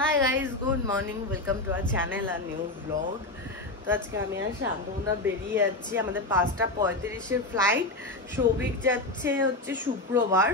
High guys, good morning, welcome to our channel আর new blog. তো আজকে আমি আর শান্তনুদা বেরিয়ে যাচ্ছি। আমাদের 5:35-এর ফ্লাইট। সৌভিক যাচ্ছে হচ্ছে শুক্রবার।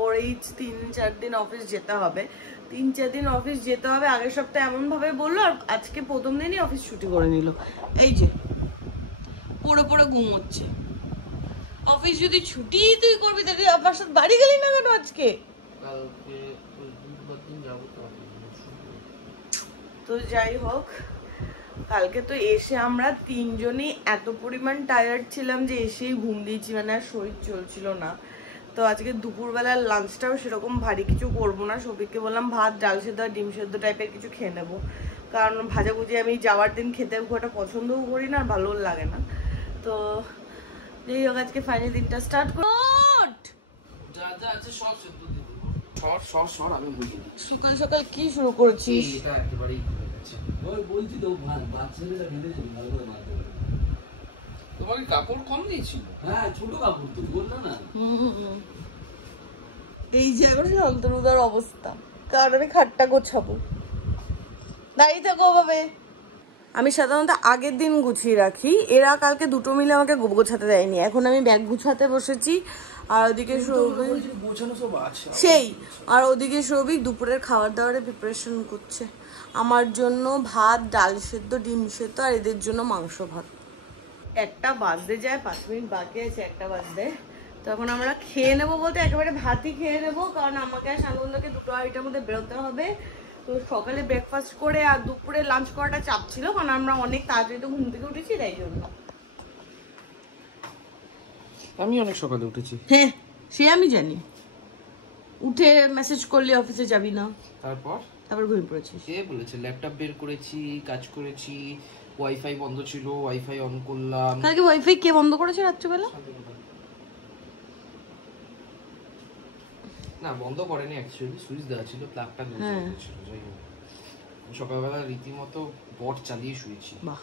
ওর এই 3-4 দিন অফিস যেতে হবে। 3-4 দিন অফিস যেতে হবে। আগের সপ্তাহে এমনভাবে বললো, আর আজকে প্রথম দিনই অফিস ছুটি করে নিল। এই যে পড়ে পড়ে ঘুম হচ্ছে। অফিস যদি ছুটি তুই করবি তাহলে আমার সাথে বাড়ি গেলি না কেন আজকে? তো যাই হোক, কালকে তো এসে আমরা তিনজনই এত পরিমাণ টায়ার্ড ছিলাম যে এসেই ঘুম দিয়েছি, মানে আর শরীর চলছিল না। তো আজকে দুপুরবেলার লাঞ্চটাও সেরকম ভারী কিছু করবো না। সৌভিককে বললাম ভাত, ডাল সেদ্ধ আর ডিম সেদ্ধ টাইপের কিছু খেয়ে নেবো, কারণ ভাজাভুজি আমি যাওয়ার দিন খেতে খুব একটা পছন্দও করি না, আর ভালোও লাগে না। তো যাই হোক, আজকে ফাইনাল দিনটা স্টার্ট করব। সকাল সকাল কি শুরু করেছিস? তোমাকে কাপড় কম দিয়েছিল? হ্যাঁ, ছোট কাপড় তো বললো না। এই যে এখন শান্তনুদার অবস্থা, কারণ আমি খাটটা গোছাবো। দাঁড়িয়ে থাকো ভাবে। আমি সাধারণত আগের দিন গুছিয়ে রাখি, এরা কালকে দুটো মিলে আমাকে গোছাতে দেয়নি। এখন আমি ব্যাগ গুছাতে বসেছি, আর ওদিকে সৌভিক সেই, আর ওদিকে সৌভিক দুপুরের খাবার দাবারের প্রিপারেশন করছে। আমার জন্য ভাত, ডাল সেদ্ধ, ডিম সেদ্ধ, আর এদের জন্য মাংস ভাত। 1টা বাজতে যায়, 5 মিনিট বাকি আছে 1টা বাজতে। তখন আমরা খেয়ে নেবো, বলতে একেবারে ভাতই খেয়ে নেবো, কারণ আমাকে আর শান্তনুদাকে 2-2:30টার মধ্যে বেরোতে হবে। তো সকালে ব্রেকফাস্ট করে আর দুপুরে লাঞ্চ করাটা চাপ ছিল, কারণ আমরা অনেক তাড়াতাড়ি তো ঘুম থেকে উঠেছি, তাই জন্য। আমি অনেক সকালে উঠেছি। হ্যাঁ, সে আমি জানি। উঠে মেসেজ করলে অফিসে যাবি না, তারপর ঘুমিয়ে পড়েছিস। কে বলেছে? ল্যাপটপ বের করেছি, কাজ করেছি, ওয়াইফাই বন্ধ ছিল, ওয়াইফাই অন করলাম। কালকে ওয়াইফাই কে বন্ধ করেছে রাত্রিবেলা? না, বন্ধ করেনি, অ্যাকচুয়ালি সুইচ দেওয়া ছিল, প্লাগটা জ্বলে ছিল। যাই হোক, সকালবেলা রীতিমতো বট চালিয়ে শুয়েছি। বাহ।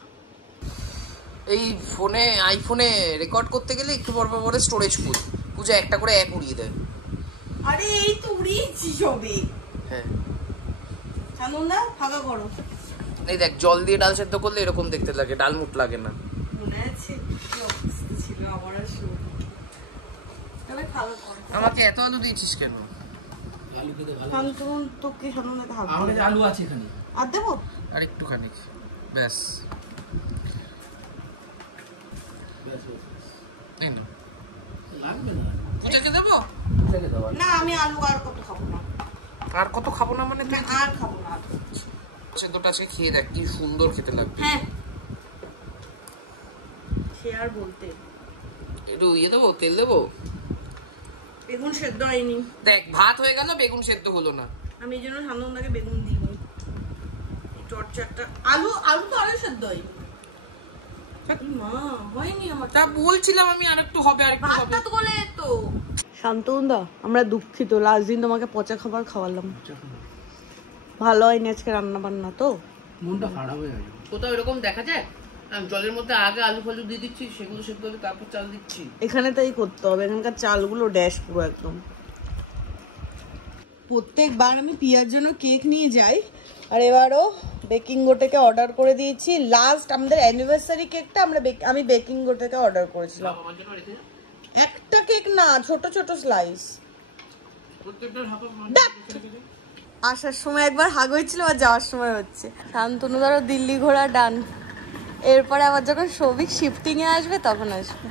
এই ফোনে, আইফোনে রেকর্ড করতে গেলে একটু পর পরে স্টোরেজ ফুল, পূজা একটা করে এক উড়িয়ে দেয়। আরে এই তো উড়িয়েছি সবে। হ্যাঁ, শান্তনুদা ফাঁকা করো। এই দেখ, জল দিয়ে ডাল সেদ্ধ করলে এরকম দেখতে লাগে, ডালমুট লাগে না। মনে আছে কি অবস্থা ছিল আমার আর সৌভিক। তাহলে ফাঁকা করো। আমাকে এত আলু দিয়েছিস কেন? আলু খেতে ভালো। শান্তনু তোকে শান্তনুদা হাত আমাদের আলু আছে এখানে। আর দেবো? আর একটুখানি, ব্যাস। এই না, লাগবে না। পূজাকে দেবো? না, আমি আলু আর কত খাবো না। আর কত খাবো না মানে? না, আর খাবো না। সেদ্ধটা আজকে খেয়ে দেখ, কি সুন্দর খেতে লাগবে। হ্যাঁ, সে আর বলতে। একটু ইয়ে দেবো, তেল দেবো। বেগুন সেদ্ধ হয়নি। দেখ, ভাত হয়ে গেল, বেগুন সেদ্ধ হলো না। আমি এই জন্য শান্তনুদাকে বেগুন দিই। চটচাটটা আলু তো আলু সেদ্ধ হয়নি। মা, হয়নি আমার। তা বলছিলাম আমি, আরেকটু হবে, আরেকটু হবে। ভাতটা তো গলে তো। শান্তনুদা, আমরা দুঃখিত, লাস্ট দিন তোমাকে পচা খাবার খাওয়ালাম। ভালো হয়নি আজকে রান্না বান্না, তো মনটা খারাপ হয়ে গেল। কোথাও এরকম দেখা যায়? আমি জলের মধ্যে আগে আলু ফালু দিয়ে দিচ্ছি, সেগুলো সেদ্ধ হলে তারপর চাল দিচ্ছি। এখানে তাই করতে হবে, এখানকার চালগুলো ড্যাশ পুরো একদম। প্রত্যেকবার আমি পিয়ার জন্য কেক নিয়ে যাই, আর এবারও বেকিংগো থেকে অর্ডার করে দিয়েছি। লাস্ট আমাদের অ্যানিভার্সারি কেকটা আমি বেকিংগো থেকে অর্ডার করেছিলাম। আমার জন্য রেখে দাও। একটা কেক না, ছোট ছোট স্লাইস। প্রত্যেকটার হাফ আসার সময় একবার হাগ হয়েছিল, আর যাওয়ার সময় হচ্ছে। শান্তনুদারও দিল্লি ঘোরা ডান। এরপরে আবার যখন সৌভিক শিফটিং এ আসবে তখন আসবে।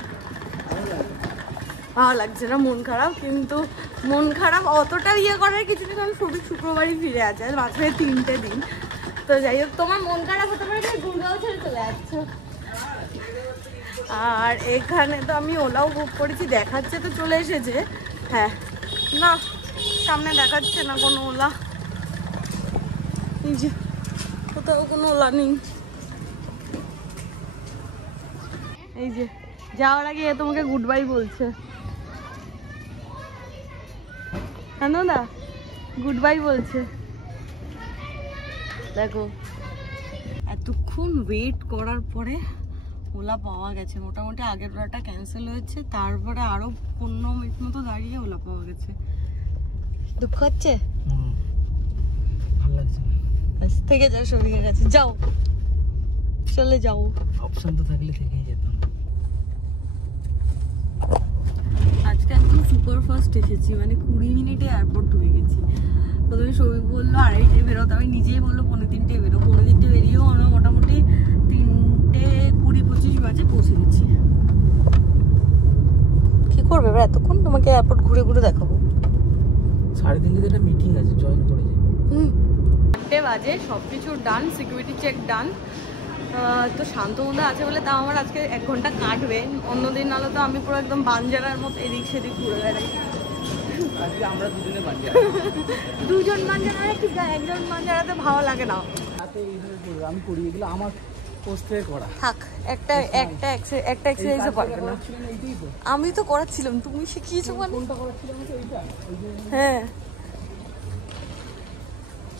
ভালো লাগছে না, মন খারাপ। কিন্তু মন খারাপ অতটা ইয়ে করার কিছু নেই, কারণ সৌভিক শুক্রবারই ফিরে আছে, মাত্র 3টে দিন। তো যাই হোক, তোমার মন খারাপ হতে পারে, গুড়গাঁও ছেড়ে চলে যাচ্ছ। আর এখানে তো আমি ওলাও বুক করেছি, দেখাচ্ছে তো চলে এসেছে। হ্যাঁ, না সামনে দেখাচ্ছে না কোনো ওলা, এই যে কোথাও কোনো ওলা নেই। এই যে যাওয়ার আগে তোমাকে গুড বাই বলছে। না, গুড বাই বলছে। দেখো, এতক্ষণ ওয়েট করার পরে ওলা পাওয়া গেছে। মোটামুটি আগের ওলাটা ক্যান্সেল হয়েছে, তারপরে আরো 15 মিনিট মতো দাঁড়িয়ে ওলা পাওয়া গেছে। দুঃখ হচ্ছে? ভালো লাগছে। থেকে যাও শফিকের কাছে, যাও চলে যাও। অপশন তো থাকলে থেকেই যেতাম। আজকে একদম সুপার ফাস্ট এসেছি, মানে 20 মিনিটে এয়ারপোর্ট ঢুকে গেছি। প্রথমে শফিক বললো 2:30 বেরোতে, আমি নিজেই বললো 3:45 বেরো। 3:45 বেরিয়েও আমরা মোটামুটি 3:20-25 বাজে পৌঁছে গেছি। কি করবে এবার এতক্ষণ? তোমাকে এয়ারপোর্ট ঘুরে ঘুরে দেখাবো। 3:30 একটা মিটিং আছে, জয়েন করে যাই। 4টে বাজে, সবকিছু ডান, সিকিউরিটি চেক ডান। তো শান্তমুদা আছে বলে তাও আমার আজকে 1 ঘন্টা কাটবে। অন্যদিন নাহলে তো আমি পুরো একদম বানজারার মতো এদিক সেদিক ঘুরে বেড়াই। আজকে আমরা দুজনে বাড়ি যাই। দুজন বানজারা ঠিক আছে, একজন বানজারাতে ভালো লাগে না। রাতে এইভাবে করবো, আমি করি এগুলো আমার পোস্ট থেকে করা। থাক, একটা এক্সারসাইজও পারবে না। এইটাই তো আমি তো করাচ্ছিলাম, তুমি শিখিয়েছো মানে। কোনটা করাচ্ছিলাম তো এইটা, ওই যে হ্যাঁ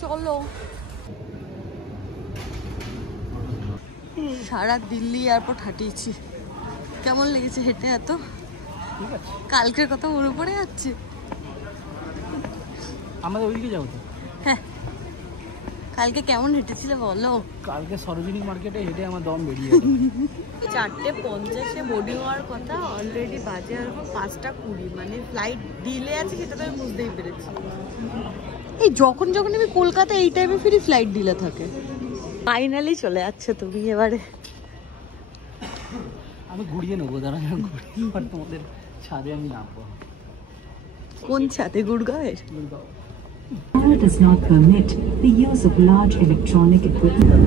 চলো। সারা দিল্লি এয়ারপোর্ট হাঁটিয়েছি, কেমন লেগেছে হেঁটে এত? ঠিক আছে। কালকের কথা মনে পড়ে যাচ্ছে। আমাদের ওইদিকে যাবো তো। হ্যাঁ, কালকে কেমন হেঁটেছিলে বলো? কালকে সরোজিনী মার্কেটে হেঁটে আমার দম বেরিয়ে গেল। 4:50 বোর্ডিং হওয়ার কথা, অলরেডি বাজে আর 5:20, মানে ফ্লাইট ডিলে আছে সেটা তো আমি বুঝতেই পেরেছি। এই যখন আমি কলকাতা এই টাইমে ফিরি ফ্লাইট ডিলে থাকে। ফাইনালি চলে যাচ্ছে তুমি এবারে। আমি ঘুরিয়ে নেবো, দাঁড়া ঘুরিয়ে তোমাদের ছাদে আমি নামবো। কোন ছাদে? গুড়গাঁওয়ের? Law does not permit the use of large electronic equipment.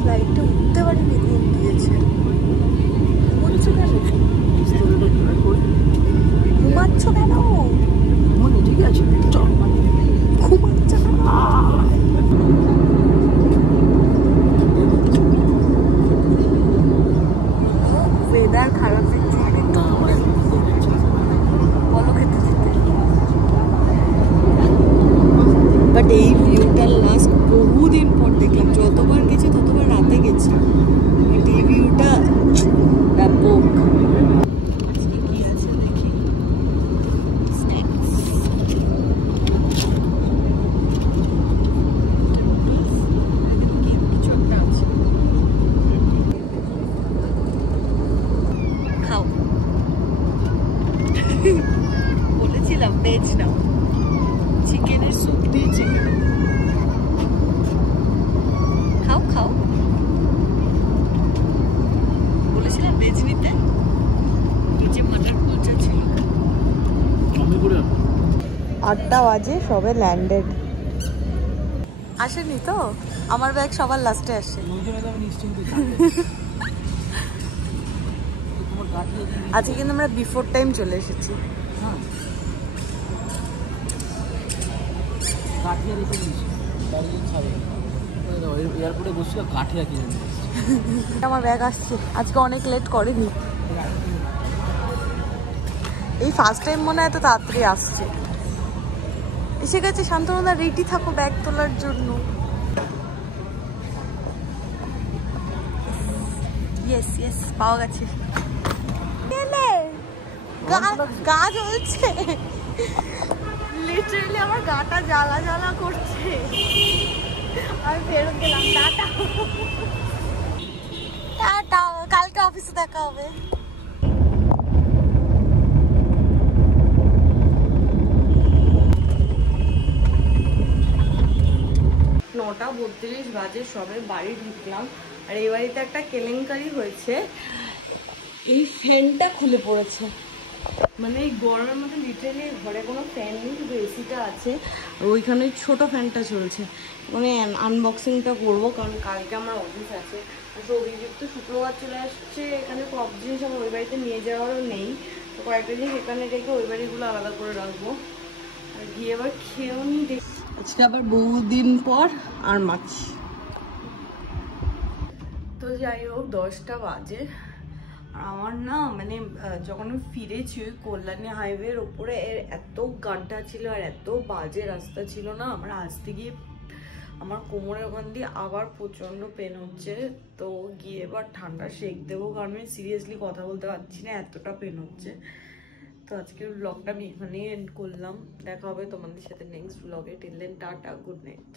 ফ্লাইটটা উঠতে পারিনি, ঘুম দিয়েছে। ঘুমাচ্ছ কেন? ঠিক আছে, ঘুমাচ্ছ কেন? ওয়েদার খারাপ দেখছি না আমার একটু বলো খেতে যেতে। বাট এই ভিউটা লাস্ট বহুদিন পর দেখলাম। যতবার গেছি ততবার রাতে গেছি, বাট এই ভিউটা ব্যাপক। আজকে কি আছে দেখি। স্ন্যাক্স, কিছু একটা আছে, খাও। বলেছিলাম ভেজ নাও, চিকেনের স্যুপ দিয়েছে। খাও খাও, বলেছিলাম ভেজ নিতে। নিচে মাটন কুলচা ছিল। 8টা বাজে, সবে ল্যান্ডেড। আসেনি তো? আমার ব্যাগ সবার লাস্টে আসে। নিশ্চিন্ত তোমার গাঠি আজকে কিন্তু আমরা বিফোর টাইম চলে এসেছি। হ্যাঁ কাঠিয়া রেখে দিয়েছি, দার্জিলিং ছাড়ে এয়ারপোর্টে বসছিল কাঠিয়া কিনে নিয়ে এসেছি। আমার ব্যাগ আসছে, আজকে অনেক লেট করেনি। এই ফার্স্ট টাইম মনে হয় এত তাড়াতাড়ি আসছে। এসে গেছে। শান্তনুদা রেডি থাকো ব্যাগ তোলার জন্য। ইয়েস ইয়েস, পাওয়া গেছে। গা জ্বলছে, লিটারালি আমার গাটা জ্বালা জ্বালা করছে। আমি ফেরত গেলাম। টাটা টাটা, কালকে অফিসে দেখা হবে। 9:32 বাজে, সবে বাড়ি ঢুকলাম। আর এই বাড়িতে একটা কেলেঙ্কারি হয়েছে, এই ফ্যানটা খুলে পড়েছে। মানে এই গরমের মধ্যে লিটারালি ঘরে কোনো ফ্যান নেই, শুধু এসিটা আছে। আর ওইখানে ছোট ফ্যানটা চলছে। মানে আনবক্সিংটা করবো, কারণ কালকে আমার অফিস আছে। তো অভিজিৎ তো শুক্রবার চলে আসছে, এখানে সব জিনিস আমার ওই বাড়িতে নিয়ে যাওয়ারও নেই। তো কয়েকটা জিনিস এখানে রেখে ওই বাড়িগুলো আলাদা করে রাখবো। আর গিয়ে আবার খেয়েও নিই। আজকে আবার বহুদিন পর আর মাছ। তো যাই হোক, 10টা বাজে আর আমার না মানে যখন আমি ফিরেছি ওই কল্যাণী হাইওয়ের ওপরে এত গাড্ডা ছিল আর এত বাজে রাস্তা ছিল না, আমার আসতে গিয়ে আমার কোমরের ওখান দিয়ে আবার প্রচন্ড পেন হচ্ছে। তো গিয়ে এবার ঠান্ডা শেক দেবো, কারণ আমি সিরিয়াসলি কথা বলতে পারছি না, এতটা পেন হচ্ছে। তো আজকের ব্লগটা আমি এখানেই এন্ড করলাম। দেখা হবে তোমাদের সাথে নেক্সট ব্লগে। Till then tata, good night.